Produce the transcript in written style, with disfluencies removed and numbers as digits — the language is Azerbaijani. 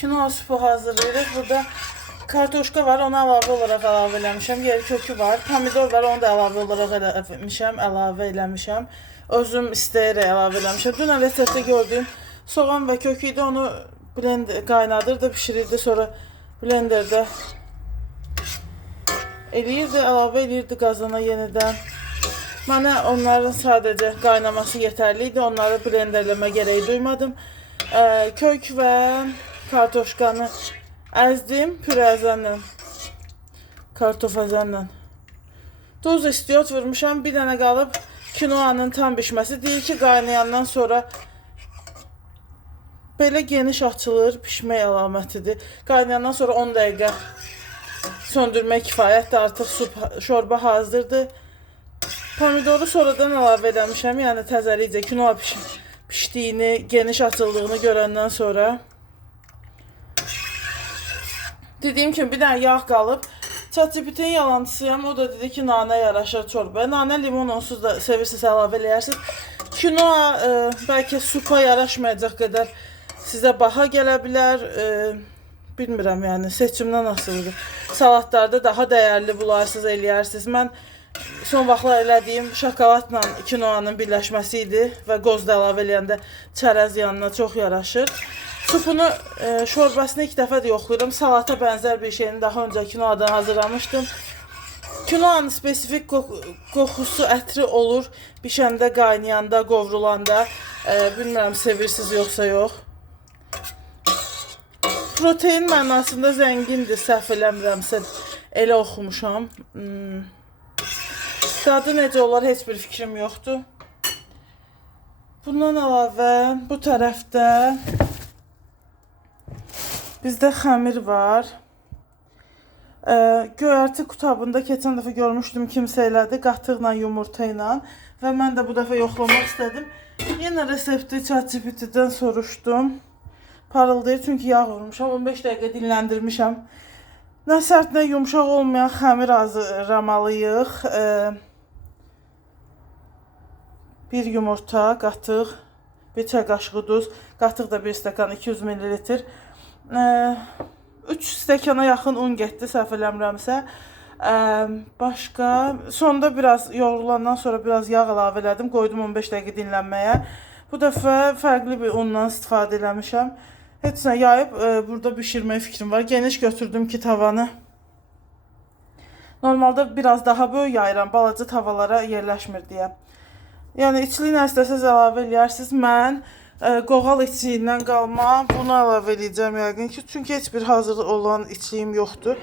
Kinoa supu hazırlayırıq. Burada kartoşka var, onu əlavə olaraq əlavə eləmişəm. Yeri kökü var. Pomidor var, onu da əlavə olaraq əlavə eləmişəm. Özüm istəyərək əlavə eləmişəm. Dünən reseptdə gördüyüm soğan və kökü idi. Onu qaynadırdı, pişirirdi. Sonra blenderdə eləyirdi, əlavə eləyirdi qazana yenidən. Mənə onların sadəcə qaynaması yetərli idi. Onları blenderləmə gərəyi duymadım. Kök və kartoşkanı əzdim pürəzənlə, kartofazanla. Duz istiot vurmuşam, bir dənə qalıb kinoanın tam pişməsi. Deyir ki, qaynayandan sonra belə geniş açılır, pişmək əlamətidir. Qaynayandan sonra 10 dəqiqə söndürmək kifayətdir, artıq şorba hazırdır. Pomidoru sonradan əlavə eləmişəm, yəni təzəlikcə kinoa pişdiyini, geniş açıldığını görəndən sonra. Dediyim kimi bir dənə yağ qalıb. ChatGPT-nin yalancısıyam. O da dedi ki, nanə yaraşır çorbaya. Nanə, limon onsuz da sevirsiniz, əlavə eləyərsiniz. Kinoa bəlkə supa yaraşmayacaq qədər sizə baha gələ bilər. Bilmirəm, yəni seçimdən asılıdır. Salatlarda daha dəyərli bularsınız, eləyərsiniz. Mən son vaxtlar elədiyim şokoladla kinoanın birləşməsi idi və qoz da əlavə eləyəndə çərəz yanına çox yaraşır. Supunu, şorbasını ilk dəfə də yoxlayıram. Salata bənzər bir şeyini daha öncə kinoadan hazırlamışdım. Kinoanın spesifik qoxusu, ətri olur. Bişəndə, qaynayanda, qovrulanda. Bilmirəm, sevirsiniz yoxsa yox. Protein mənasında zəngindir, səhv eləmirəmsə. Elə oxumuşam. Dadı necə olar, heç bir fikrim yoxdur. Bundan əlavə bu tərəfdə bizdə xəmir var. Göyərti qutabında keçən dəfə görmüşdüm, kimsə elədi qatıqla, yumurta ilə və mən də bu dəfə yoxlamaq istədim. Yenə resepti ChatGPT-dən soruşdum. Parıldayır, çünki yağ vurmuşam, 15 dəqiqə dinləndirmişəm. Nə sərt, nə yumuşaq olmayan xəmir hazırlamalıyıq. Bir yumurta, qatıq, bir çay qaşığı duz, qatıq da 1 stəkan 200 ml. 3 stəkana yaxın un getdi, səhv eləmirəmsə. Başqa, sonda biraz yoğrulandan sonra biraz yağ əlavə elədim, qoydum 15 dəqiqə dinlənməyə. Bu dəfə fərqli bir undan istifadə eləmişəm. Heç nə yayıb burada bişirmək fikrim var. Geniş götürdüm ki, tavanı. Normalda biraz daha böyük yayıram, balaca tavalara yerləşmir deyə. Yəni içli nə istəsəz əlavə eləyərsiniz. Mən qoğal içliyindən qalma bunu əlavə eləyəcəm yəqin ki, çünki heç bir hazır olan içliyim yoxdur.